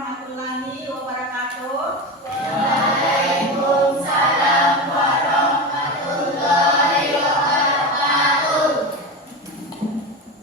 warahmatullahi wabarakatuh. Waalaikumsalam warahmatullahi wabarakatuh.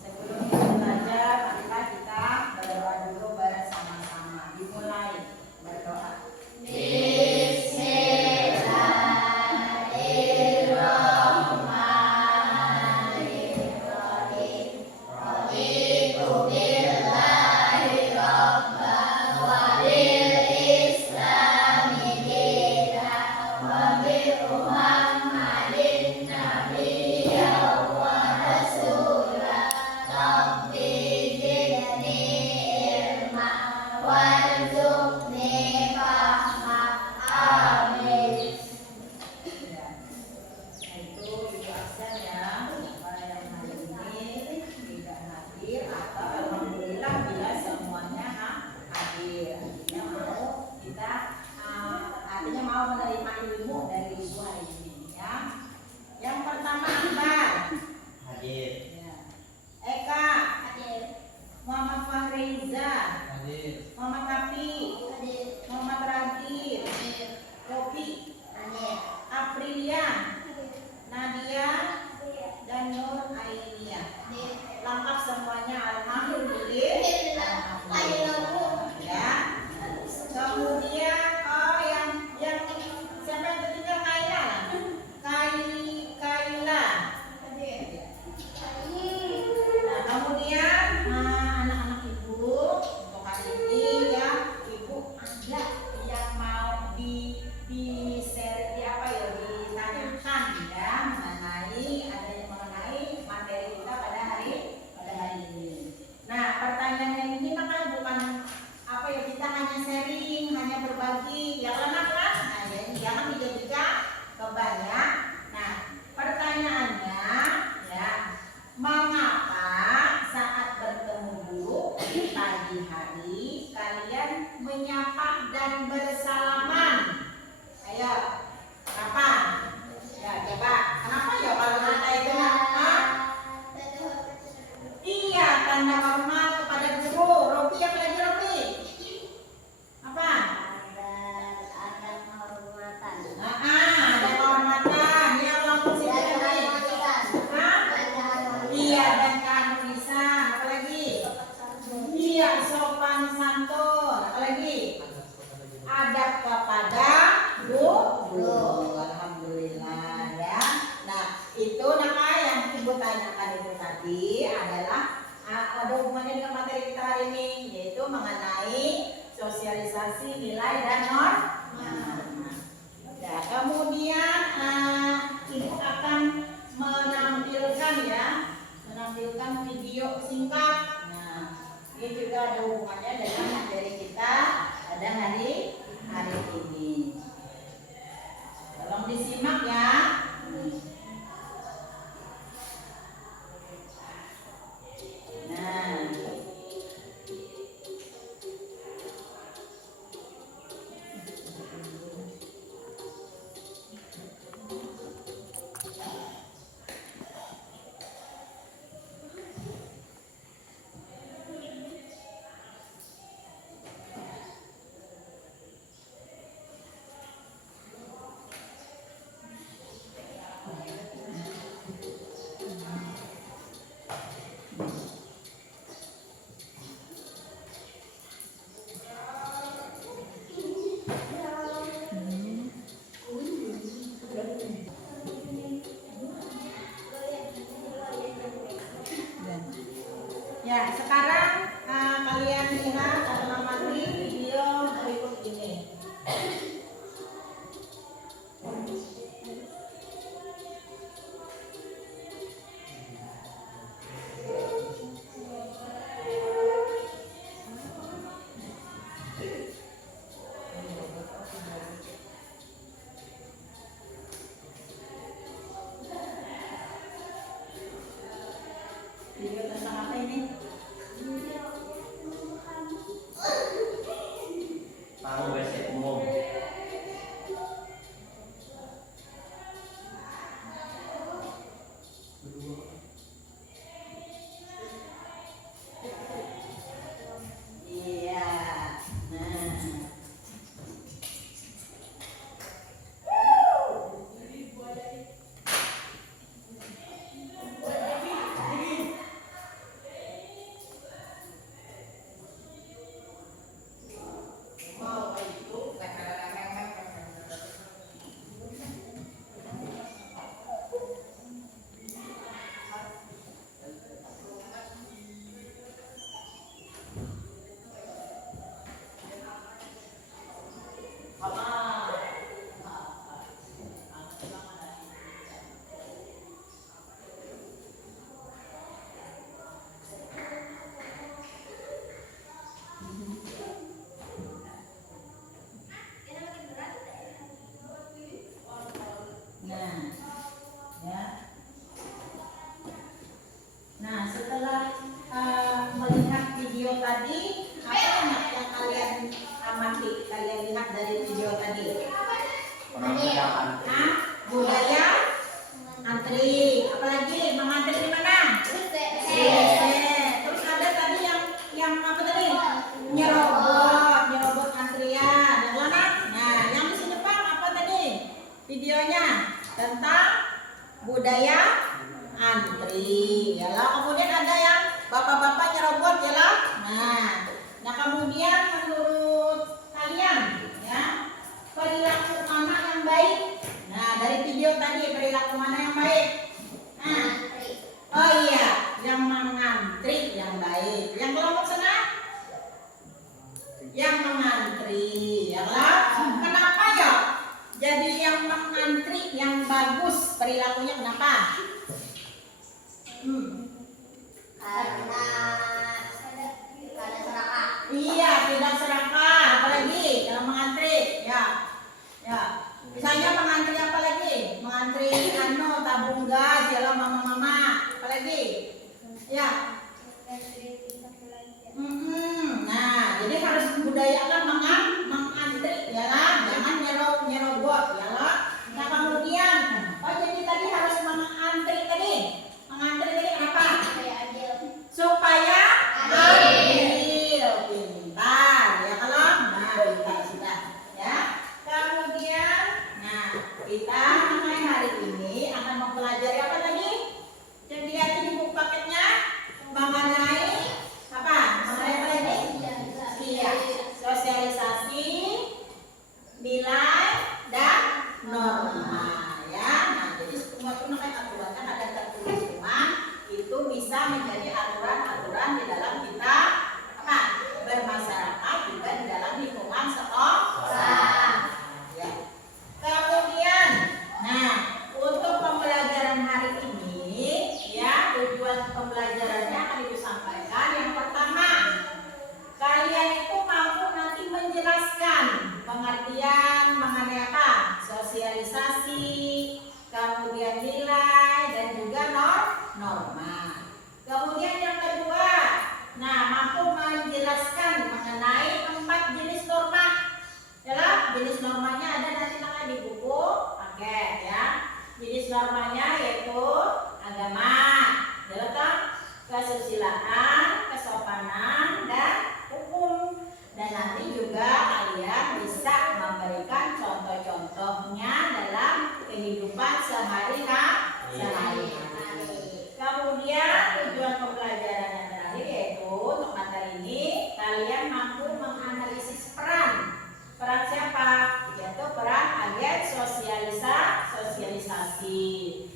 Sebelum kita belajar, marilah kita berdoa dulu bersama-sama. Dimulai berdoa. Bismillahirrahmanirrahim. Raditu billahi rabban wa bil islami dinan wa bi Muhammadin nabiyyan wa rasulan. Rabbi zidni ilma warzuqni fahma. Amin. Ya. Itu ibu absen ya. Para yang hari ini tidak hadir atau alhamdulillah bila semuanya hadir. Artinya mau menerima ilmu dari ibu hari ini ya. Yang pertama Akbar. Hadir. Ya. Eka. Hadir. Muhammad Fahriza. Hadir. Muhammad Kapi. Hadir. Muhammad Ragil. Hadir. Robi. Hadir. Aprilia. Nadia dan Nur Ainia. Hadir. Lengkap semuanya, alhamdulillah. Alhamdulillah. Ya. Kemudian yang siapa yang ketiga? Kaila. Kaila. Nah, kemudian anak-anak ibu untuk hari ini ya, ibu ada yang mau di share ditanyakan ya mengenai materi kita pada hari ini. Nah, pertanyaannya ini maka bukan apa ya, kita hanya sharing, hanya berbagi, ya kan? Nah, jadi jangan dijadikan kebanyak. Nah, pertanyaannya ya, mengapa saat bertemu guru di pagi hari kalian menyapa dan bersalaman? Ayo, kenapa? Ya, coba. Kenapa ya kalau kita itu apa? Iya, tanda hormat kepada guru. Robi, apa lagi Robi? Apa? Ada kehormatan. Ada kehormatan. Ya, langsung sini lagi. Hah? Iya, dan keharmonisan. Apa lagi? Iya, sopan santun. Apa lagi? Adab kepada guru. Alhamdulillah ya. Nah, itu nama yang ibu tanyakan itu tadi adalah ada hubungannya dengan materi kita hari ini, yaitu mengenai sosialisasi nilai dan norma. Ya, kemudian ibu akan menampilkan video singkat. Nah, ini juga ada hubungannya dengan materi kita pada hari ini. Tolong disimak ya. Nah, ya, sekarang kalian lihat atau amati video berikut ini. Video tentang apa ini? Tamu WC umum. tadi? Nyerobot antrian. Yang mana? Nah, yang di sini Pak apa tadi? Videonya tentang budaya antri. Yalah, kemudian ada yang bapak-bapak nyerobot yalah. Nah kemudian menurut kalian ya, perilaku mana yang baik? Nah, dari video tadi perilaku mana yang baik? Nah, oh iya, yang mengantri yang baik. Yang kelompok sana? Yang mengantri, ya kan? Kenapa ya? Jadi yang mengantri yang bagus perilakunya kenapa? Karena serakah. Iya, tidak serakah. Apalagi dalam mengantri, ya. Misalnya mengantri apa lagi? Mengantri tabung gas, ya mama-mama. Apalagi? Ya. Nah, jadi harus budayakan mengantri, ya lah. Jangan nyerobot, ya lah. Nah kemudian, oh jadi tadi harus mengantri tadi. Mengantri tadi kenapa? Supaya adil, pintar, ya kalau. Nah, pintar sudah, ya. Kemudian, nah kita hari ini akan mempelajari apa tadi? Yang dilihat di buku paketnya mengenai apa? Mengenai apa lagi? Iya, sosialisasi, nilai dan norma, ya. Nah, jadi semua itu namanya aturan kan ada tertulis cuman itu bisa menjadi aturan-aturan di dalam kita apa? Bermasyarakat juga di dalam lingkungan sekolah. Ya. Kemudian, nah untuk pembelajaran hari ini, ya tujuan pembelajarannya akan Ibu sampaikan. Yang pertama, kalian itu mampu nanti menjelaskan pengertian mengenai apa? Sosialisasi, kemudian nilai dan juga norma. Kemudian yang kedua, nah mampu menjelaskan mengenai 4 jenis norma. Yalah, jenis normanya ada nanti di buku paket ya. Jenis normanya yaitu agama, yalah, kesusilaan, kesopanan dan hukum. Dan nanti juga kalian bisa memberikan contoh-contohnya dalam kehidupan sehari-hari. Kemudian tujuan pembelajaran yang terakhir yaitu untuk materi ini kalian mampu menganalisis peran siapa? Yaitu peran agen sosialisasi.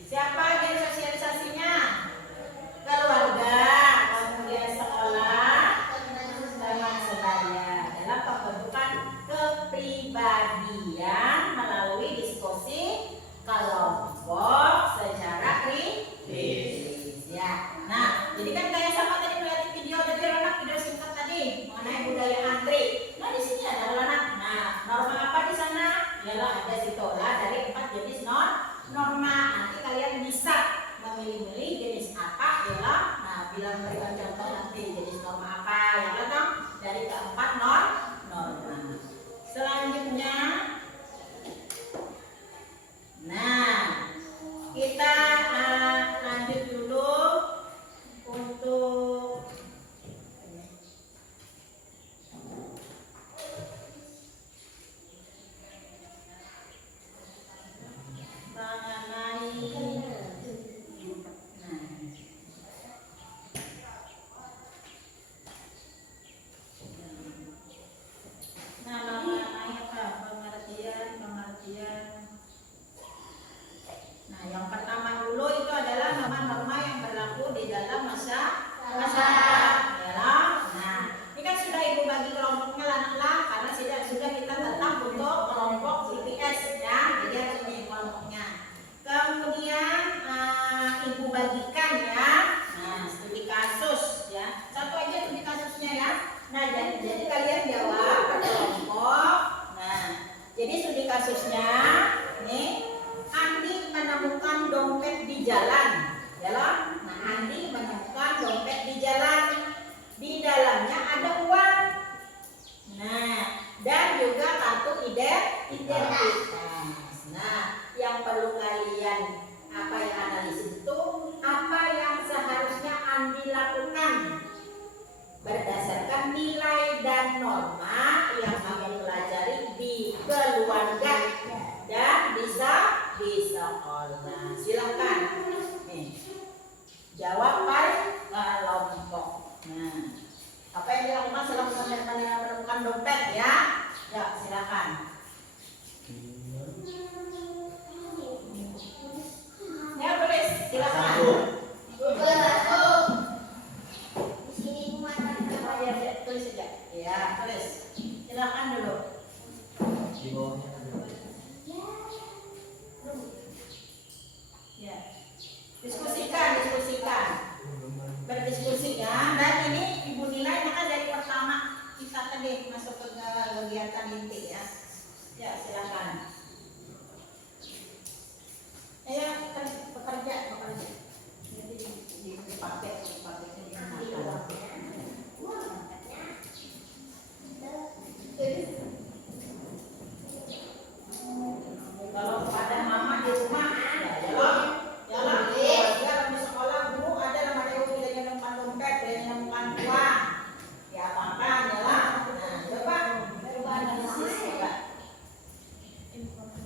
Siapa agen sosialisasinya? Keluarga, kemudian sekolah, teman sebaya dalam pembentukan kepribadian melalui diskusi kelompok secara kritis. Ya. Nah, jadi kan kayak sama tadi melihat video tadi anak video singkat tadi mengenai budaya antri. Nah, di sini ada anak. Nah, norma apa di sana? Yalah ada situ lah dari 4 jenis norma. Nanti kalian bisa memilih-milih jenis apa yalah. Nah, bila memberikan contoh nanti jenis norma apa yang datang dari keempat norma. Selanjutnya, nah kita lanjut dulu untuk mengenai mengenai apa? Pengertian. Nah, yang pertama dulu itu adalah norma-norma yang berlaku di dalam masyarakat. Yalah. Nah, ini kan sudah Ibu bagi kelompoknya lah karena sudah kita tetap untuk kelompok IPS ya. Jadi harus ini kelompoknya. Kemudian Ibu bagikan ya. Nah, studi kasus ya. Satu aja studi kasusnya ya. Nah, jadi kalian jawab per kelompok. Nah, jadi studi kasusnya nih. Andi menemukan dompet di jalan, yalah. Nah, Andi menemukan dompet di jalan. Di dalamnya ada uang. Nah, dan juga kartu identitas. Nah, yang perlu kalian apa yang analisis itu apa yang seharusnya Andi lakukan berdasarkan nilai norma yang kamu pelajari di keluarga dan bisa di sekolah. Silakan. Nih, jawab per kelompok. Nah, apa yang dilakukan setelah menemukan dompet ya? Ya, silakan. Ya, tulis. Silakan. Di sini mata. Oh, ya, tulis saja. Ya, tulis. Silakan dulu. Di bawahnya ada. Ya. Diskusikan. Berdiskusi ya. Dan ini Ibu nilai maka dari pertama kita tadi masuk ke kegiatan inti ya. Ya, silakan. Ayo bekerja. Jadi dipakai kalau pada mama di rumah jalan di sekolah guru ada namanya ibu tidak menemukan dompet, tidak menemukan uang, diapakan jalan. Nah, coba analisis coba.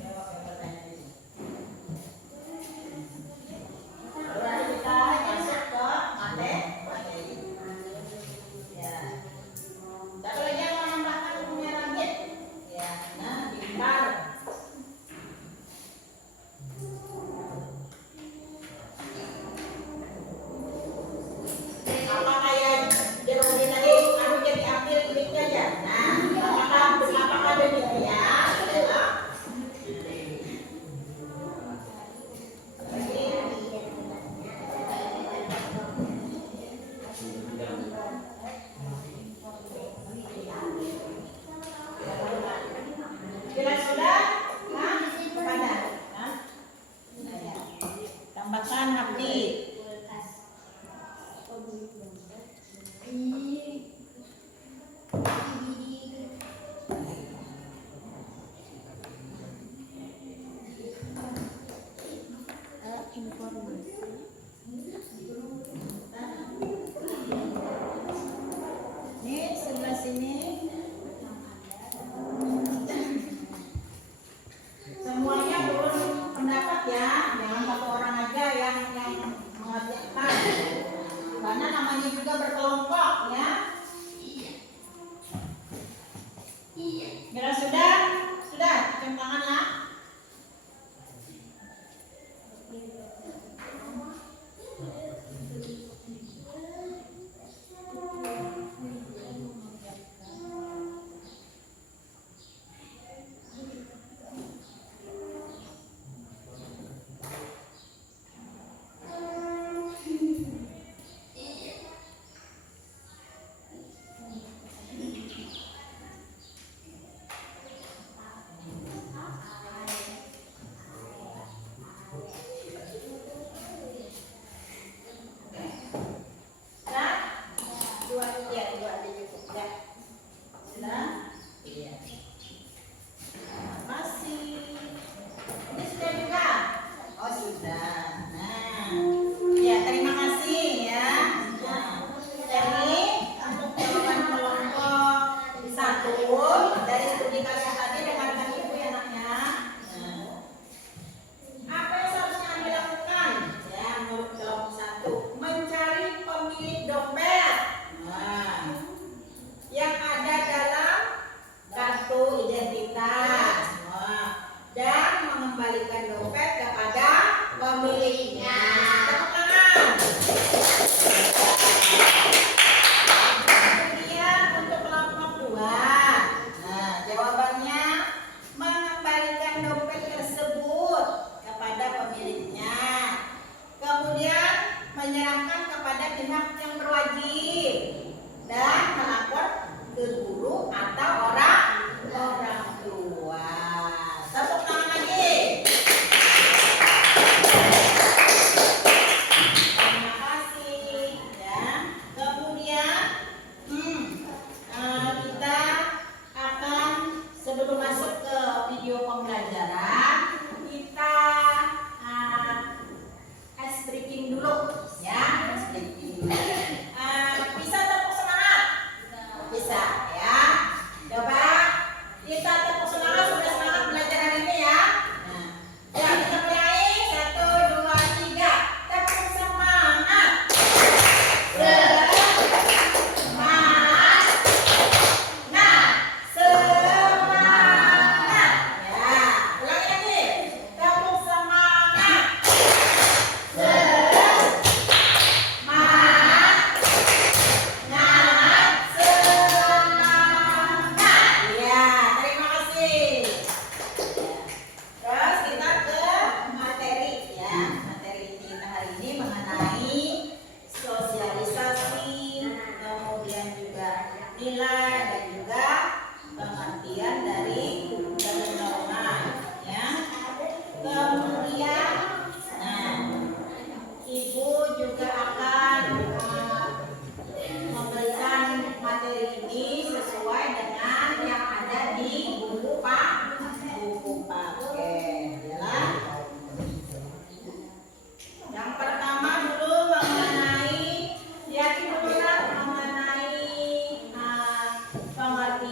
Jawab yang pertanyaan ini. Lalu kita masuk ke materi. Ya. Satu lagi yang menambahkan punya langit. Ya, nah pintar. Apa kayak jeruk tadi anu jadi ambil kulitnya aja. Nah, apakah demikian? Ya. Jelas sudah? Nah, kepada. Nah. Tambahkan hati. Ini sebelah sini. Semuanya turun pendapat ya, jangan satu orang aja yang mengerjakan. Karena namanya juga berkelompok ya. Bila sudah cium tangan ya.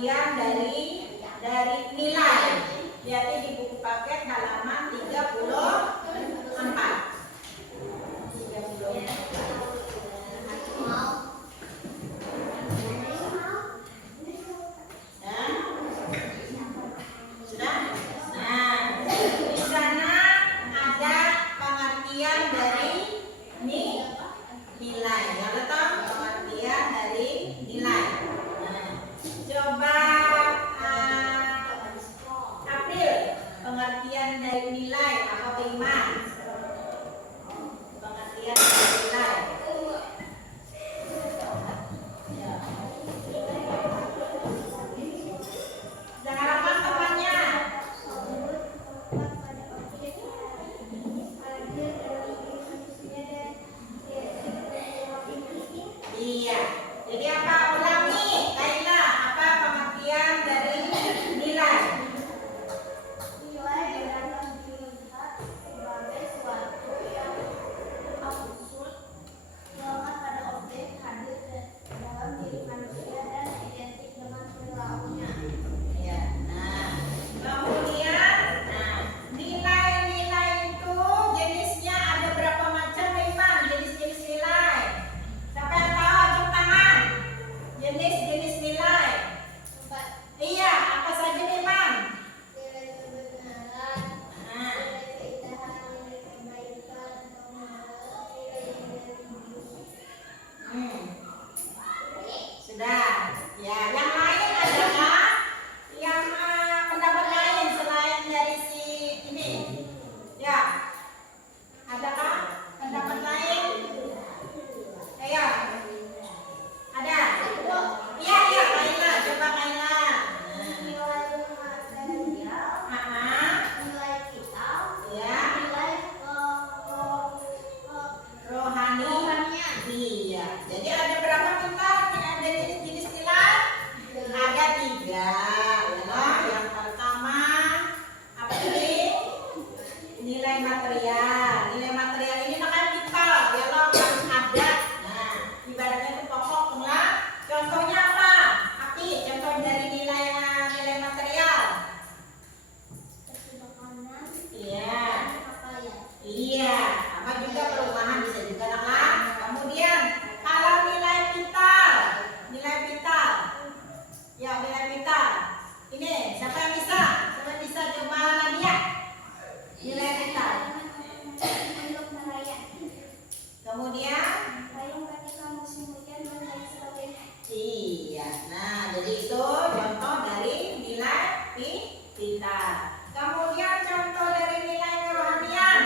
pengertian dari nilai. Lihat di buku paket halaman 34. Sudah? Nah, di sana ada pengertian dari nilai. Ya betul? Pengertian dari nilai. Nah, coba April, pengertian dari nilai apa Iman? Pengertian dari nilai. Jangan lupa temannya. Iya. Jadi apa? Ulangi, Kaila. Apa pengertian dari nilai? Nilai dapat dilihat sebagai suatu yang absolut melekat pada objek hadir dalam diri manusia dan identik dengan perilakunya. Ya. Nah, kemudian, nilai-nilai itu jenisnya ada berapa macam, Iman? Jenis-jenis nilai. Siapa yang tahu? Angkat tangan. Jenis-jenis nilai. Empat, Iya, apa saja, Iman? nilai kebenaran, Nah, nilai keindahan, nilai kebaikan, nilai religius. Sudah. Ya, yang lain adalah yang pendapat lain selain dari si ini. Ya. Adakah pendapat lain? Ayo. Ada? Iya, iya, Kaila. Coba Kaila. Nilai material, Nah, nilai vital, ya. nilai Rohani. rohanian. Iya. Jadi ada berapa kita? Ada jenis-jenis nilai? Ada 3. Adalah yang pertama apa tadi? Nilai material. Nilai material ini makanya vital. Ya lo harus ada. Nah, ibaratnya itu pokok lah. Contohnya apa? Api. Contoh dari nilai material. Kesederhanaan, Iya. apa ya? Iya, apa juga perumahan bisa juga lah. Kemudian kalau nilai vital, ya nilai vital. Ini siapa yang bisa? Siapa yang bisa coba Nadia? Nilai vital. Untuk merayat, Kemudian, payung ketika musim hujan dan lain sebagainya. iya. Nah, jadi itu contoh dari nilai vital. Kemudian contoh dari nilai kerohanian.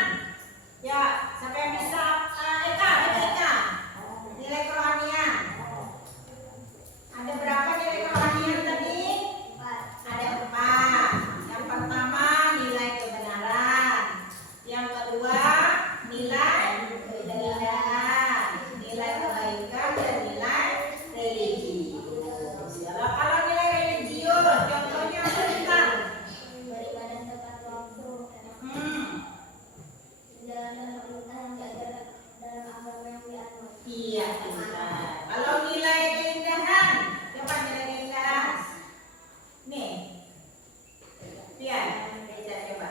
Ya, siapa yang bisa? Eka. Nilai kerohanian. Ada berapa nilai kerohanian tadi? Empat, Ada 4. Yang pertama nilai kebenaran. Yang kedua nilai keindahan, nilai kebaikan dan nilai religius. Kalau nilai religius, contohnya apa kita? beribadah tepat waktu, menjalankan perintah yang ada dalam agama yang dianut. Iya, pintar. Kalau nilai keindahan, coba nilai keindahan. Nih, lihat, baca coba.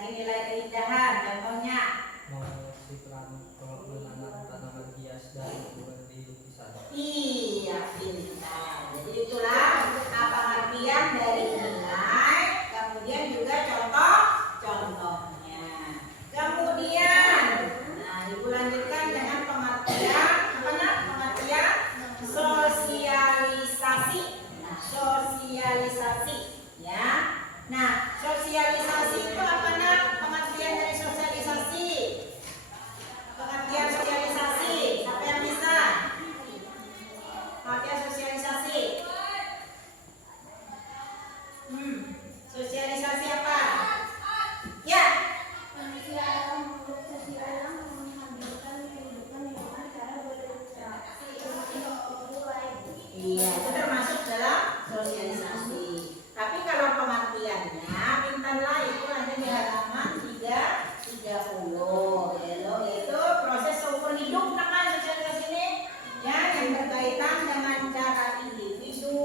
Nilai keindahan, contohnya. Mengekspresikan kemenangan tanaman hias dan berarti lukisan. Iya, pintar. Jadi itulah apa artian dari nilai, kemudian juga contoh-contohnya. Kemudian, ibu lanjutkan dengan pengertian pengertian sosialisasi. Sosialisasi, ya. Nah, sosialisasi itu apa pengertian dari sosialisasi? Pengertian sosialisasi, siapa yang bisa? Pengertian sosialisasi. Sosialisasi apa? Ya. Manusia adalah makhluk sosial yang menghadirkan kehidupan dengan cara berinteraksi dengan individu lain. Iya, itu termasuk dalam sosialisasi. Tapi kalau pengertiannya, pintarlah itu ada di halaman 330. Yaitu proses seumur hidup. Nah, sosialisasi ini ya yang berkaitan dengan cara individu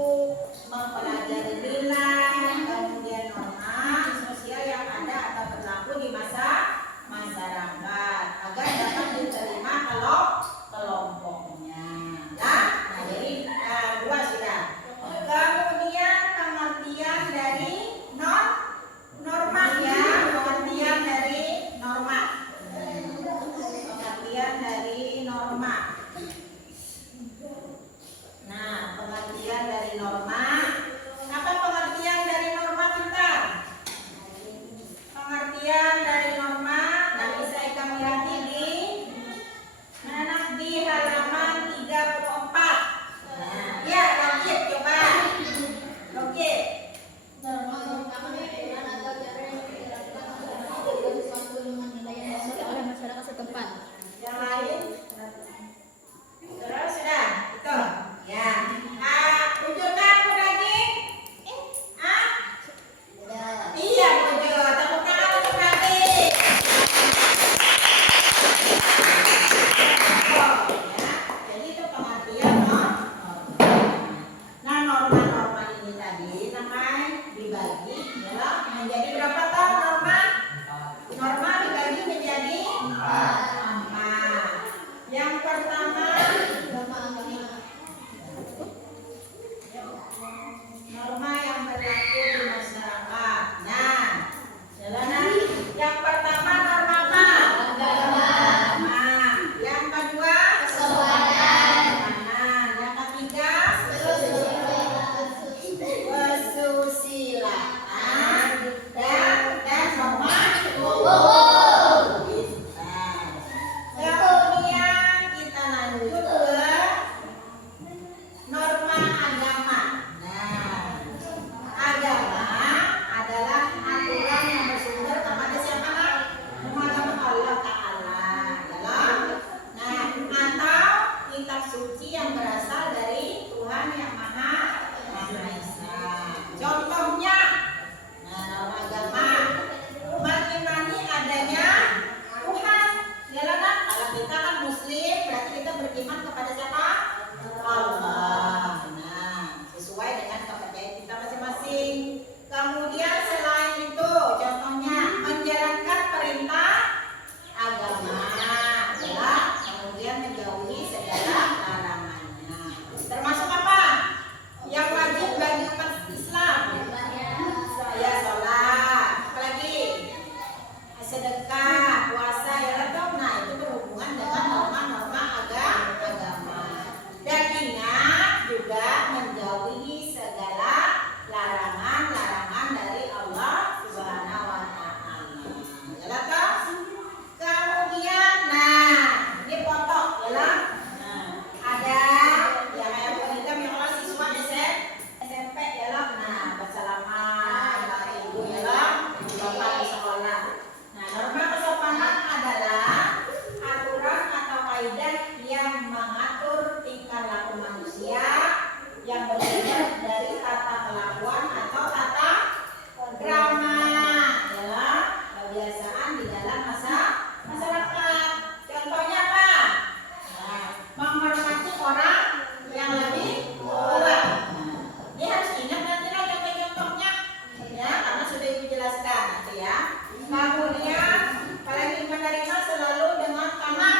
dari tata kelakuan atau tata krama, ya, kebiasaan di dalam masyarakat. Contohnya apa? Nah, menghormati orang yang lebih tua. Nah, ini harus ingat nanti lah contoh-contohnya, ya, karena sudah Ibu jelaskan nanti ya. Kemudian kalian ingin menerima selalu dengan tangan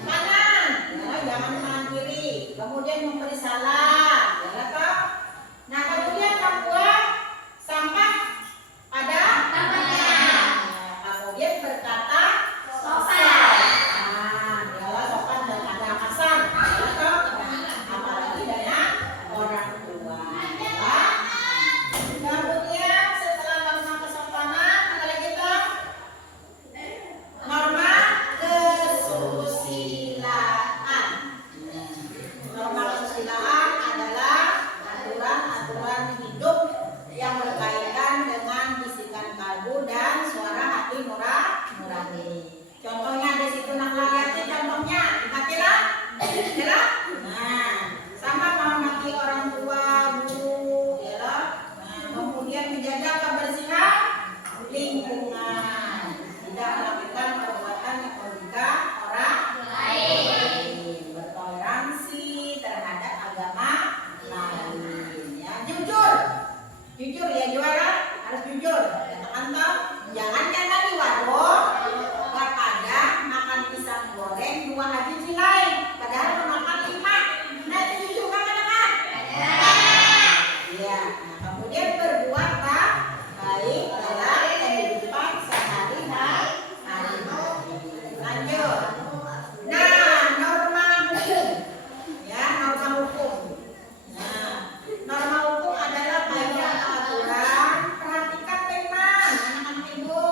kanan, ya, jangan tangan kiri. Kemudian memberi salam, ya toh. Nah, kemudian membuang sampah pada tempatnya. Nah, kemudian berkata sopan. Nah, ya, sopan dan ada kasar, ya toh. Apalagi dengan orang tua. Ya. Kemudian setelah norma kesopanan, ada lagi toh norma kesusilaan. Norma kesusilaan adalah aturan-aturan hidup yang berkaitan dengan bisikan kalbu dan suara hati nurani. Contohnya di situ nak lihat contohnya, hatilah, ya. Nah, sama menghormati orang tua, guru, ya. Nah, kemudian menjaga kebersihan lingkungan, tidak melakukan perbuatan yang merugikan orang lain, bertoleransi terhadap agama lain, ya. Jujur ya juara, harus jujur. Katakan toh, jangan karena di warung kepada makan pisang goreng 2 haji cilai, padahal makan 5. Nah, itu jujur kan anak-anak? Ya. Nah, kemudian berbuat baik dalam kehidupan sehari-hari. Lanjut. Nah, norma hukum. Ya, norma hukum. Nah, norma hukum adalah banyak aturan. Perhatikan teman, anak-anak ibu.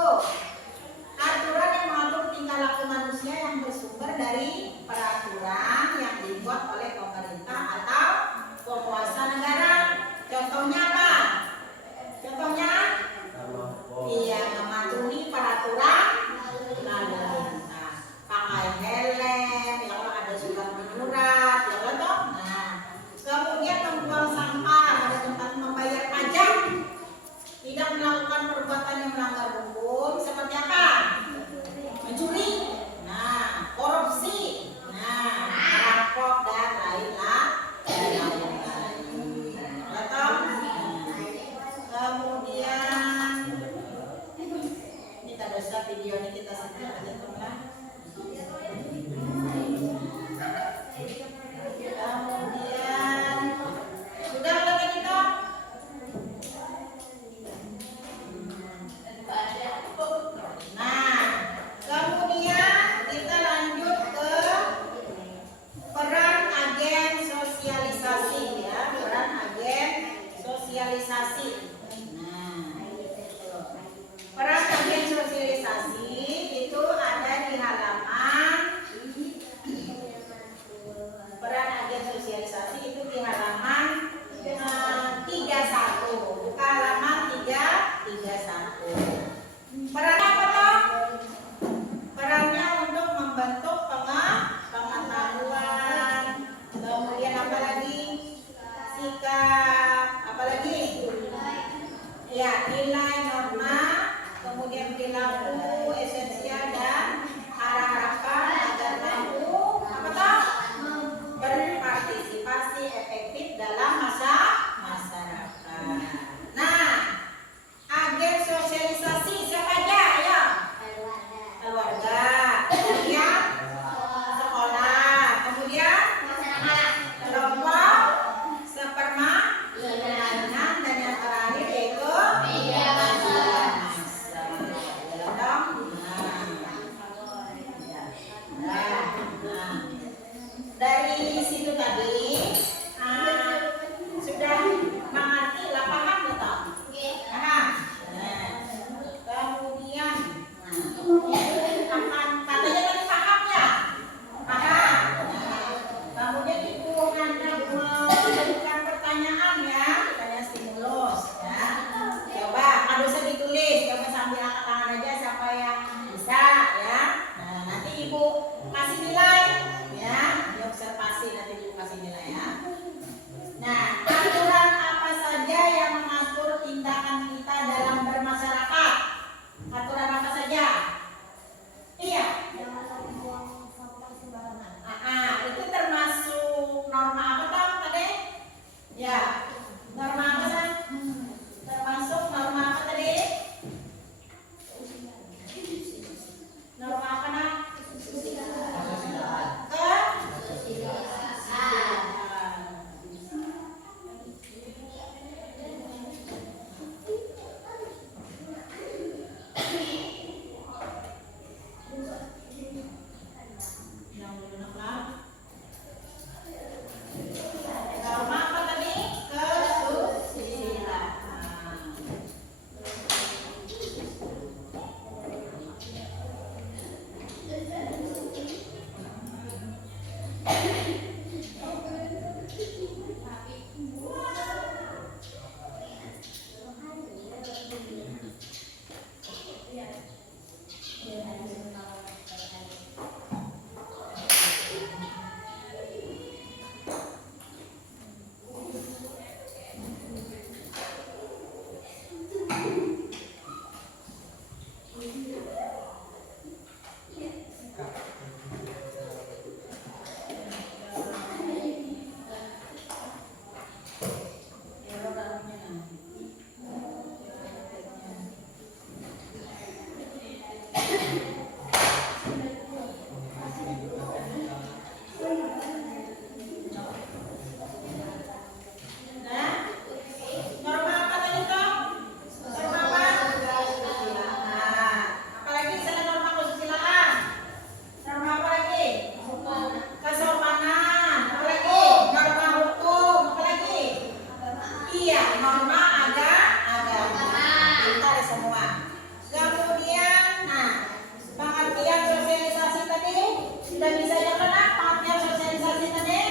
Iya, norma agama. Pintar semua. Kemudian, nah, pengertian sosialisasi tadi sudah bisa ya kan? Pengertian sosialisasi tadi,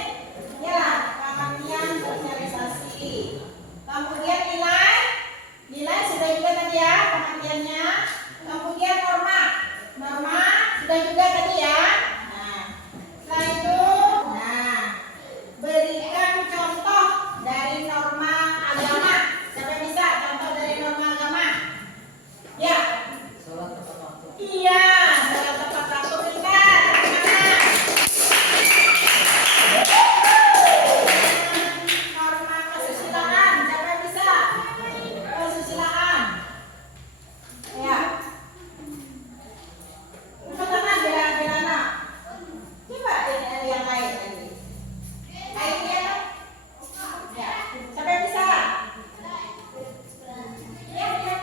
ya, pengertian sosialisasi. Kemudian nilai sudah juga tadi ya pengertiannya. Kemudian norma sudah juga tadi ya. Nah, setelah itu, nah, berikan contoh dari norma agama. Siapa yang bisa contoh dari norma agama? Ya. Sholat tepat waktu. Iya, salah tepat waktu pintar. Norma kesusilaan, siapa yang bisa? Kesusilaan. Ya. Angkat tangan bila coba ini yang lain lagi. Lainnya, ya. Siapa yang bisa? Ya, ya.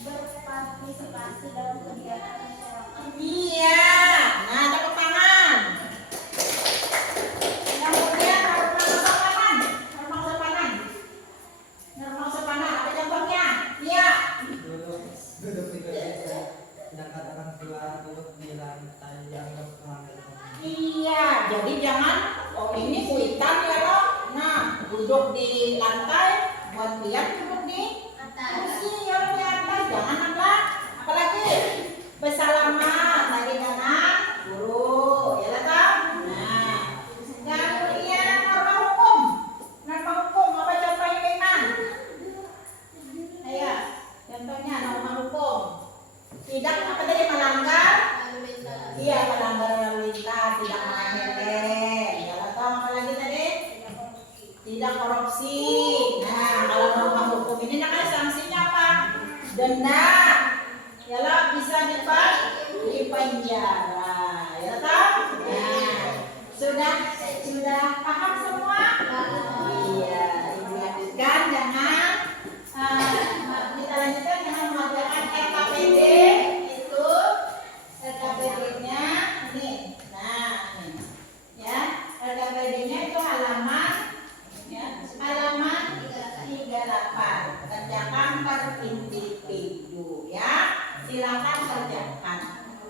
Berpartisipasi dalam kegiatan masyarakat. Iya. Nah, tepuk tangan. Kemudian norma sopanan. Norma sopanan. Apa contohnya? Iya. Duduk di meja, sedangkan orang tua duduk di lantai dianggap melanggar komitmen. Iya. Jadi jangan ini kuitan ya loh. Nah, duduk di lantai. Buat lihat duduk di kursi yang di atas. Jangan apa? Apalagi bersalaman lagi dengan guru. Ya lah toh? Nah, kemudian norma hukum. Norma hukum apa contohnya Iman? Ayo, contohnya norma hukum. Tidak apa tadi melanggar? Iya, melanggar lalu lintas, tidak mengakhiri. Ya lah toh, apa lagi tadi? Tidak korupsi. Nah, kalau norma hukum ini namanya sanksinya apa? Denda. Yalah bisa di penjara. Ya toh? Nah, sudah paham semua? Iya, Ibu lanjutkan jangan kita lanjutkan dengan mengerjakan RKPD itu RKPD-nya ini. Nah, ini. Ya, RKPD-nya itu halaman ya, halaman 38. Kerjakan per individu ya. Silakan kerjakan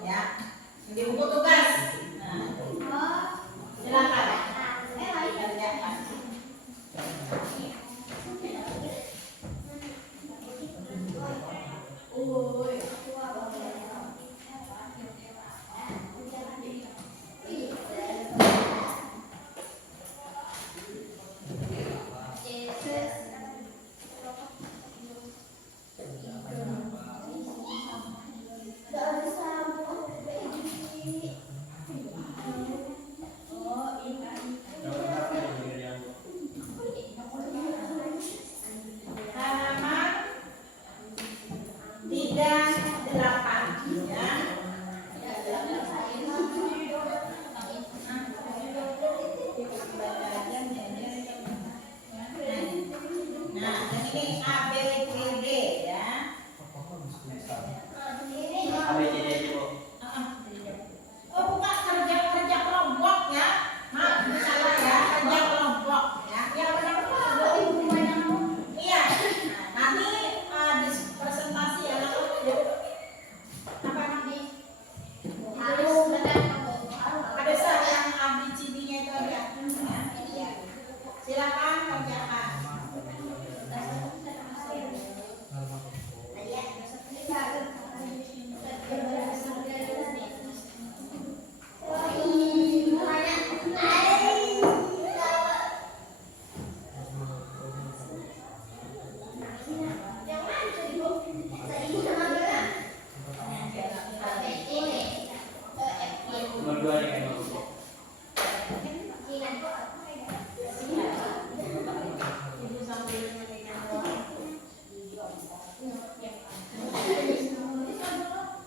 ya. Di buku tugas. Nah, silakan. Kerjakan. Halaman 38 ya. Nah, ini A B C D ya. Oh, bukan kerja kelompok ya. Maaf, ini salah ya. Kerja kelompok ya. Ya benar-benar. Iya. Nah, nanti di presentasi ya. Apa nanti? Ada saat yang ABCD-nya itu ada. Ya. Silakan kerjakan.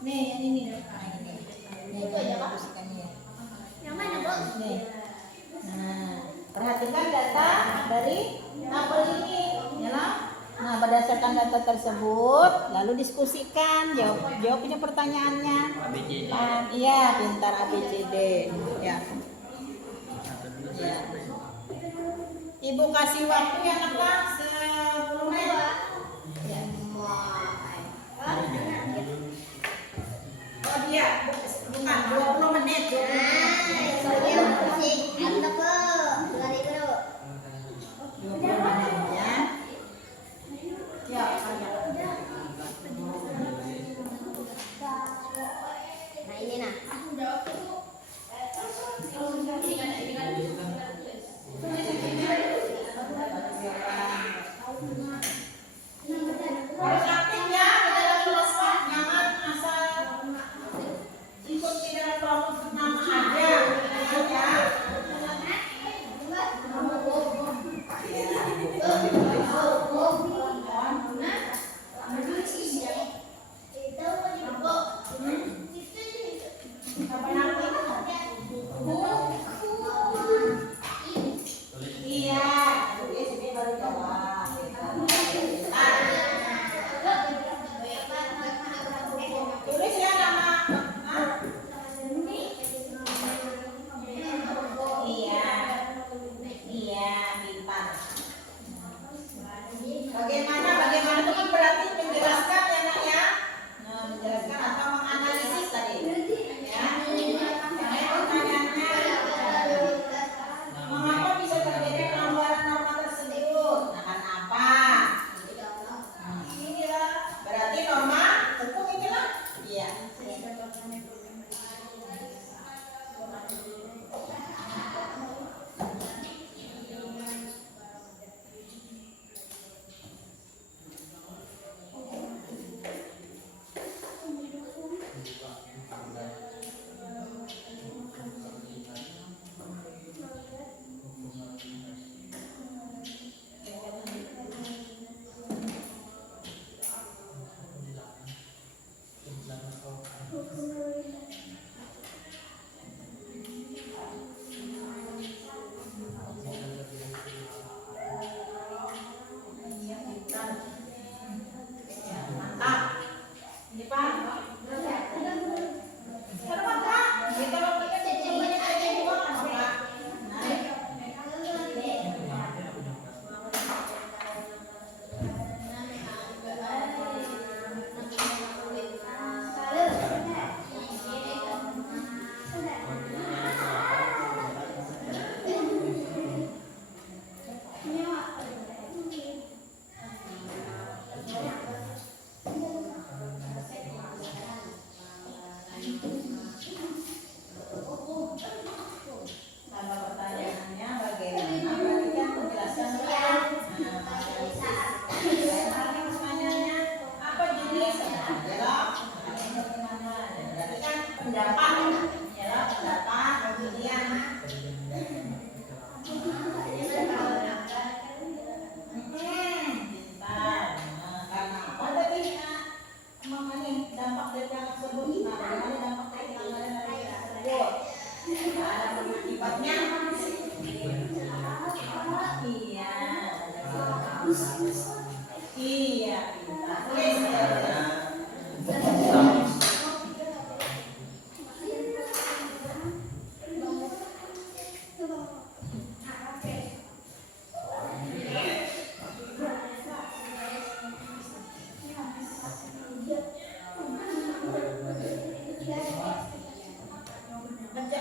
Nih, yang ini. Nih, tuliskannya. Yang mana, Bu? Nih. Nah, perhatikan data dari tabel ini, ya lah. Nah, berdasarkan data tersebut, lalu diskusikan, jawabnya pertanyaannya. Iya, pintar ABCD. Ya. Ya. Ibu kasih waktu yang apa? Iya, pintar. Tulis ya. Baca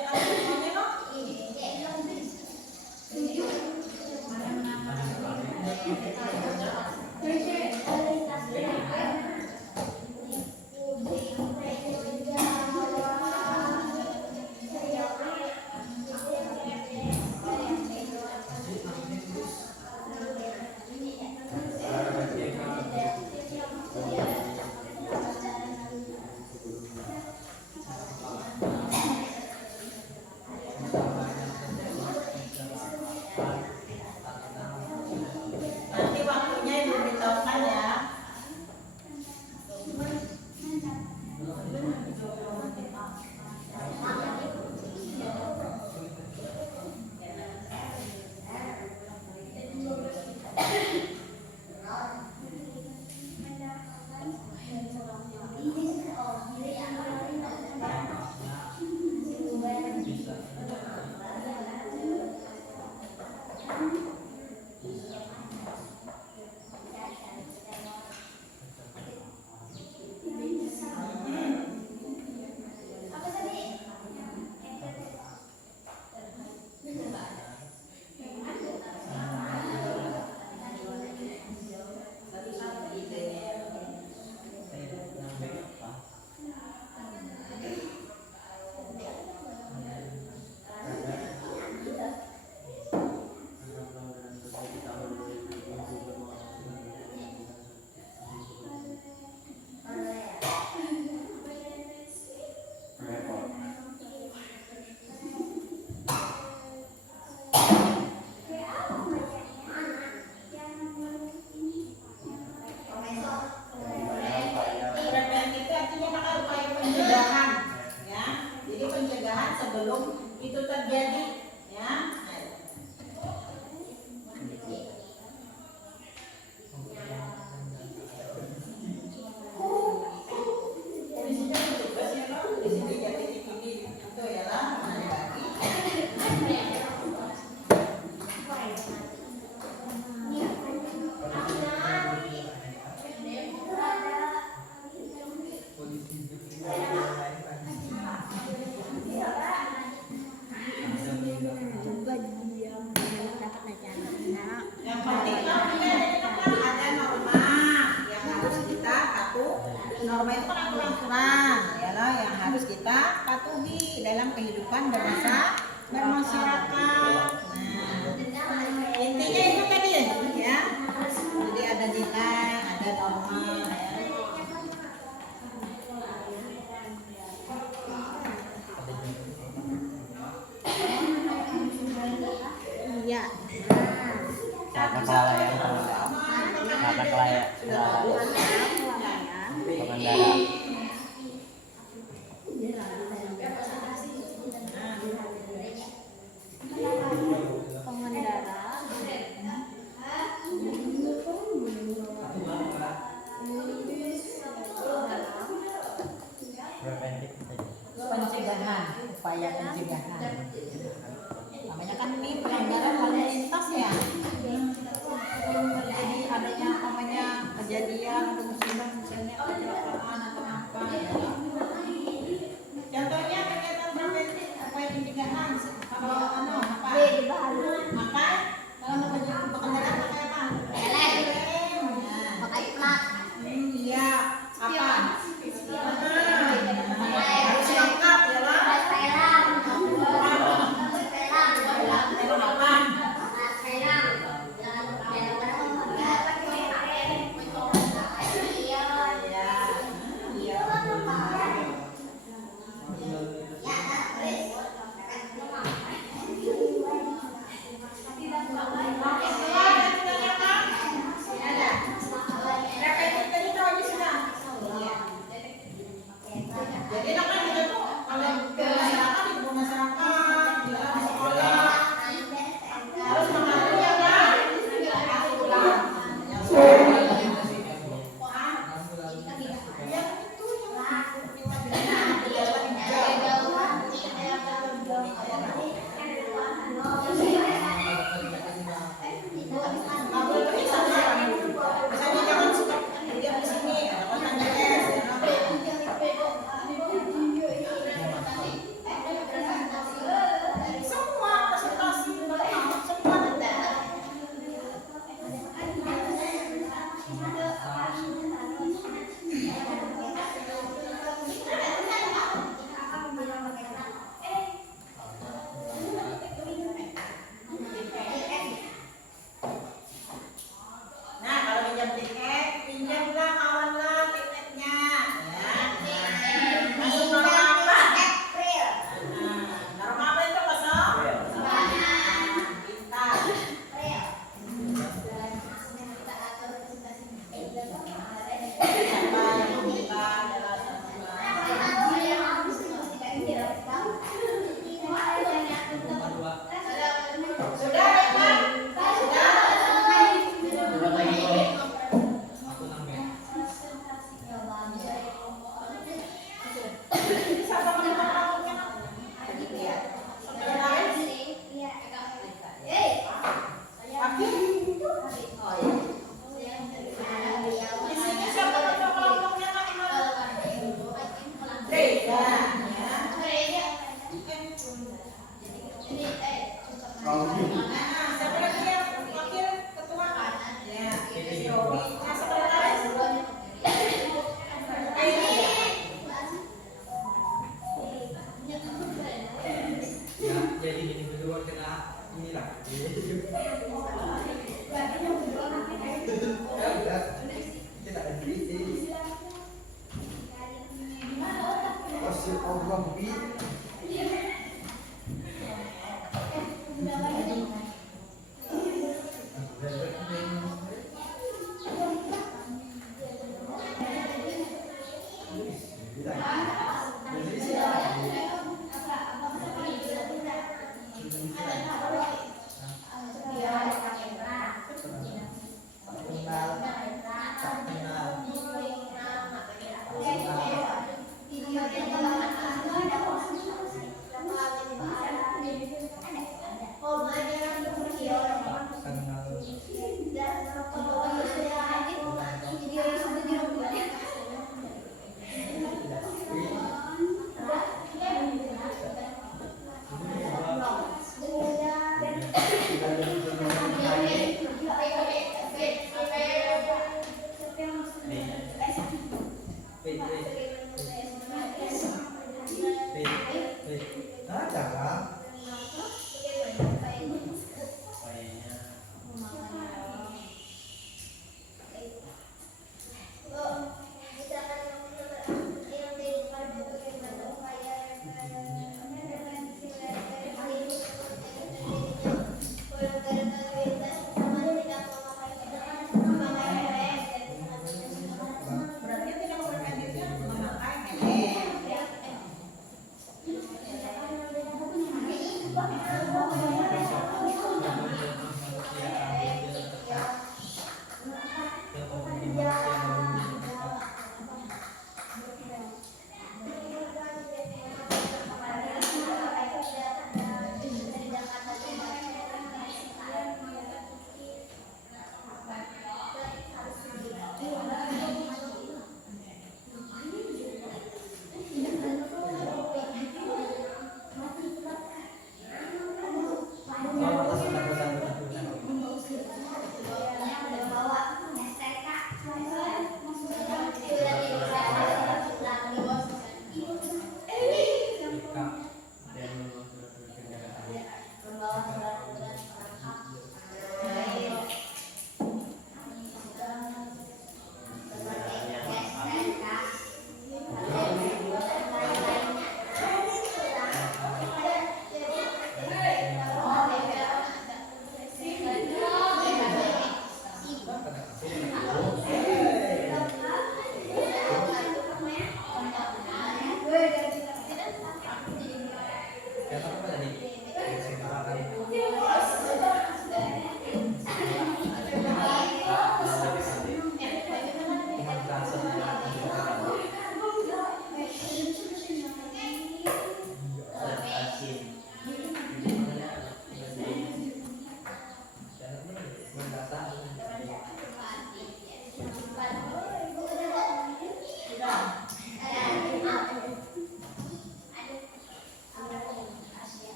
semuanya loh. Nanti waktunya ibu beritahukan ya. Preventif itu artinya maka upaya pencegahan, ya. Jadi pencegahan sebelum itu terjadi, ya. Di sini ada tugas ya, Pak. Di sini jadi titik ini itu ya lah. Yang penting norma ada norma yang harus kita patuh. Norma itu kan aturan-aturan ya loh yang harus kita patuhi dalam kehidupan bermasyarakat. Nah, intinya itu tadi ya. Jadi ada nilai, ada norma ya. Iya. Kata kelalaian kata kelalaian pengendara preventif Pencegahan, upaya pencegahan. Namanya kan ini pelanggaran lalu lintas ya. Jadi adanya namanya kejadian atau musibah misalnya kecelakaan atau apa ya. Contohnya kegiatan preventif upaya pencegahan kalau apa? Maka kalau mau pengendara pakai apa? Helm. Pakai plat. Iya. Apa? Harus lengkap ya lah. Iya.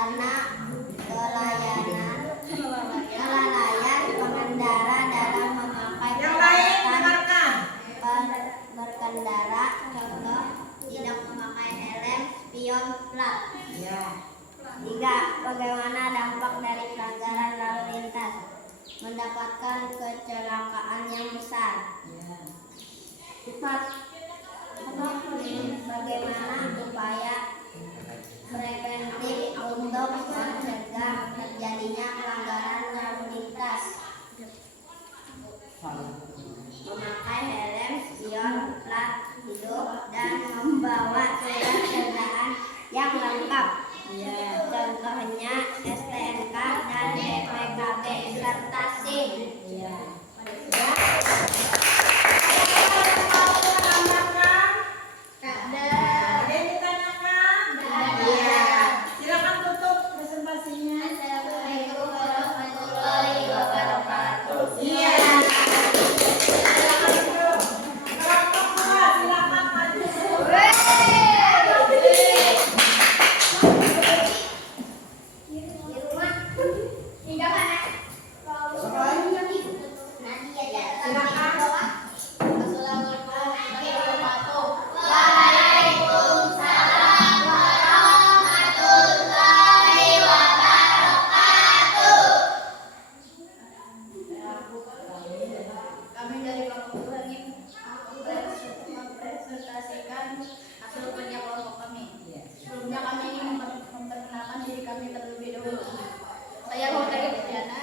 karena kelalaian pengendara dalam memakai Yang lain peralatan dengarkan. berkendara, contoh tidak memakai helm, spion, plat. Ya. 3. Bagaimana dampak dari pelanggaran lalu lintas? Mendapatkan kecelakaan yang besar. Ya. 4. Bagaimana upaya preventif untuk mencegah terjadinya pelanggaran lalu lintas? Memakai helm, spion, plat hidup, dan membawa surat kendaraan yang lengkap. Ya. Contohnya STNK dan BPKB serta SIM. Ya. Ya. Tambahkan. Ada. Ada yang ditanyakan? Iya. Silakan tutup presentasinya. Assalamualaikum warahmatullahi wabarakatuh. Iya. Silakan duduk. Kelompok 2 silakan maju. Di rumah. Tidak mana? Nadia jatuh di bawah. Assalamualaikum warahmatullahi wabarakatuh. Waalaikumsalam warahmatullahi wabarakatuh. Kami dari kelompok 2 ingin mempresentasikan hasil kerja kelompok kami. Sebelumnya kami ingin memperkenalkan diri kami terlebih dahulu. Saya Hotel Diana.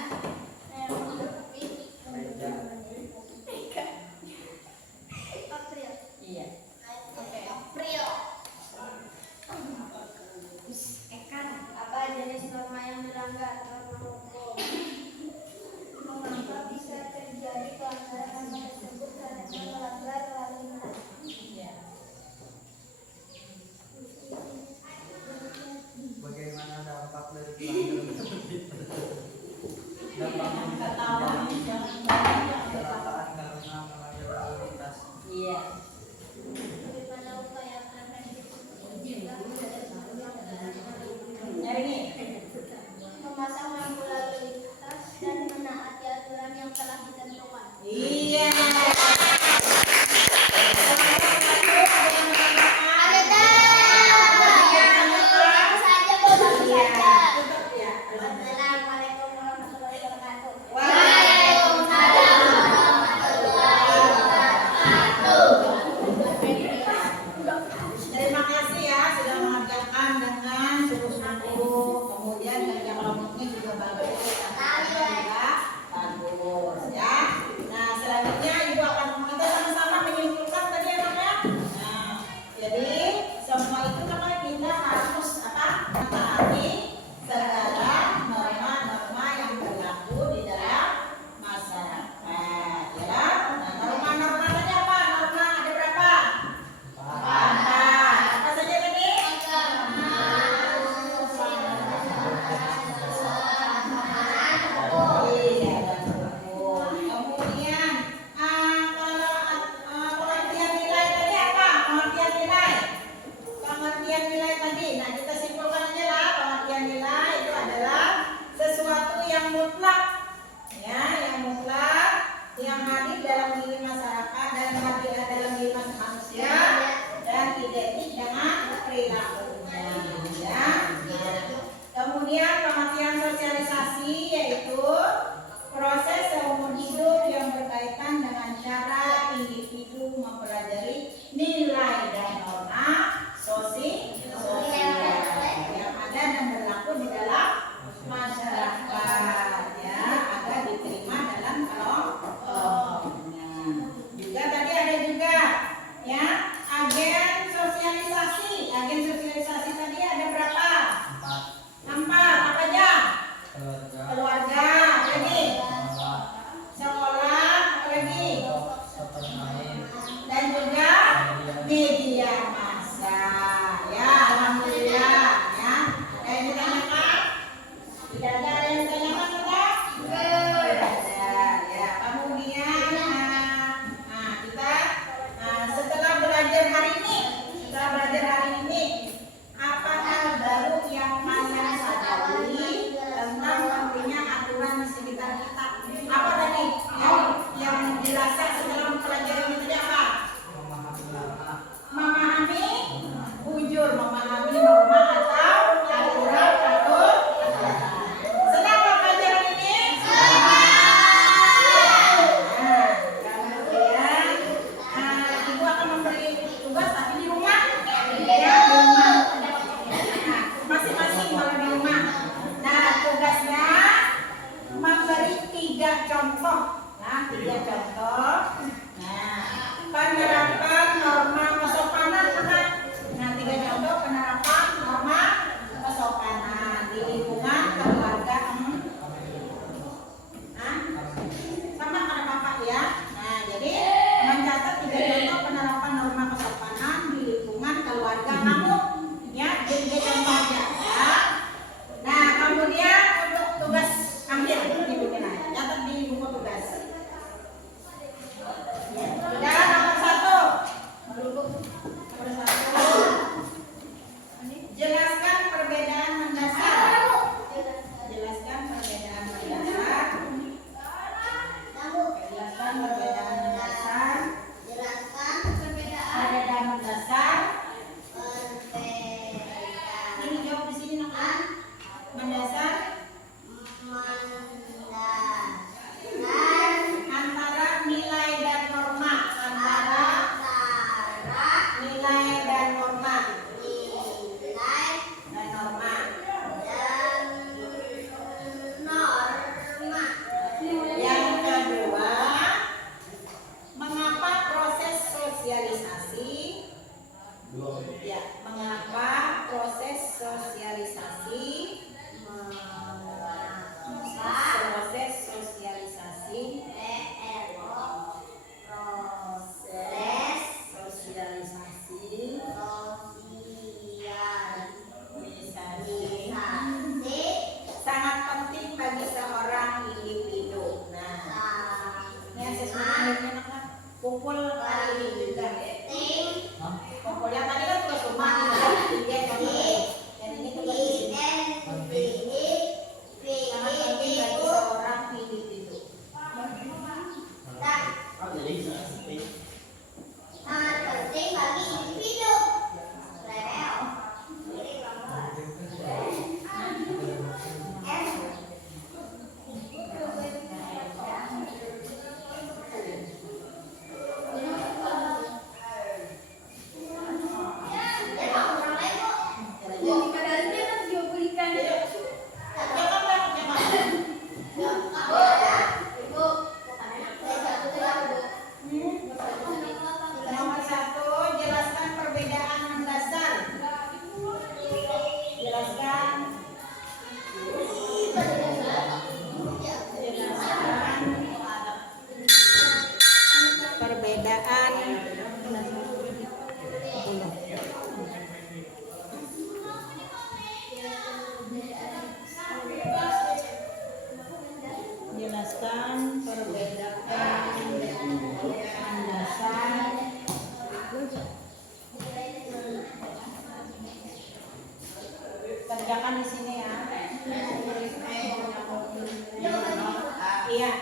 April. Iya. Oke. April. Apa jenis norma yang dilanggar? Norma hukum. Mengapa bisa terjadi pelanggaran tersebut karena melanggar lalu lintas? Iya. Bagaimana dampak dari pelanggaran dampak yang Ketawa terjadi jangan banyak. kecelakaan karena melanggar lalu lintas? Iya. Bagaimana upaya preventif untuk mencegah Nyari nih. memasang lampu lalu lintas dan menaati aturan yang telah ditentukan? Iya. Assalamualaikum warahmatullahi wabarakatuh. Terima kasih ya sudah mengerjakan dengan sungguh-sungguh. Kemudian kerja kelompoknya juga bagus. Kata-katanya juga bagus ya. Nah selanjutnya ibu akan kita sama-sama menyimpulkan tadi ya Pak ya. Nah jadi semua itu namanya kita harus apa? Mentaati segala norma-norma yang berlaku di dalam masyarakat ya. Nah norma-norma tadi apa? Norma ada berapa? Empat. Apa saja tadi? Iya, dan hukum. Kemudian kalau pengertian nilai tadi apa? Pengertian nilai. Pengertian nilai tadi. Nah, kita simpulkan aja lah. Pengertian nilai itu adalah sesuatu yang mutlak. Ya, yang mutlak yang hadir dalam diri masyarakat dan hadir dalam diri manusia dan identik dengan perilakunya. Ya. Nah, kemudian pengertian sosialisasi yaitu proses seumur hidup yang berkaitan dengan cara individu mempelajari nilai dan norma sosial yang ada dan berlaku di dalam masyarakat ya agar diterima dalam kelompoknya. Juga tadi ada juga ya agen sosialisasi. Agen sosialisasi tadi ada berapa? 4. 4. Apa aja? Keluarga, Keluarga, apa lagi? sekolah, Sekolah, apa lagi? pemain, Dan juga media massa. Ya, alhamdulillah ya. Ada yang ditanyakan? Tidak ada yang ditanyakan sudah? Tidak ada. Ya, kemudian kita setelah belajar hari ini, apa hal baru yang kalian sadari? jelaskan perbedaan landasan kerjakan di sini ya. Iya.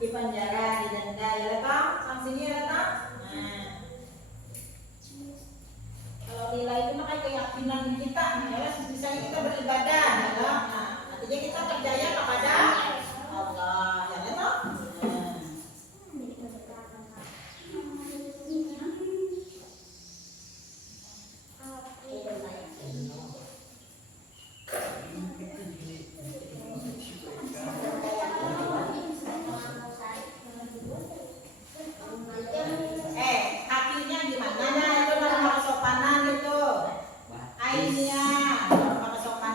Dipenjara, didenda, ya toh, sanksinya ya toh. Nah, kalau nilai itu makanya keyakinan kita, ya misalnya kita beribadah, ya toh. Nah, artinya kita percaya kepada Allah, ya toh. Nah. Kakinya gimana? Nah, itu nama kesopanan itu. Ainnya, nama kesopanan.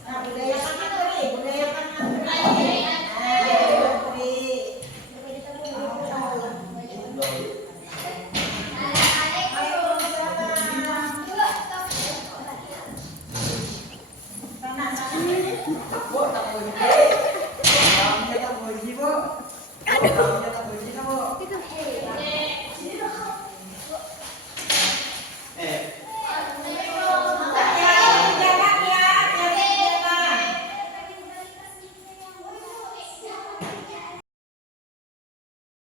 Nah, budayakan Putri, budayakan Putri. Nah, Putri. Sana, sana. Bu, tak puji. Orangnya tak puji, Bu. Orangnya tak puji, Bu.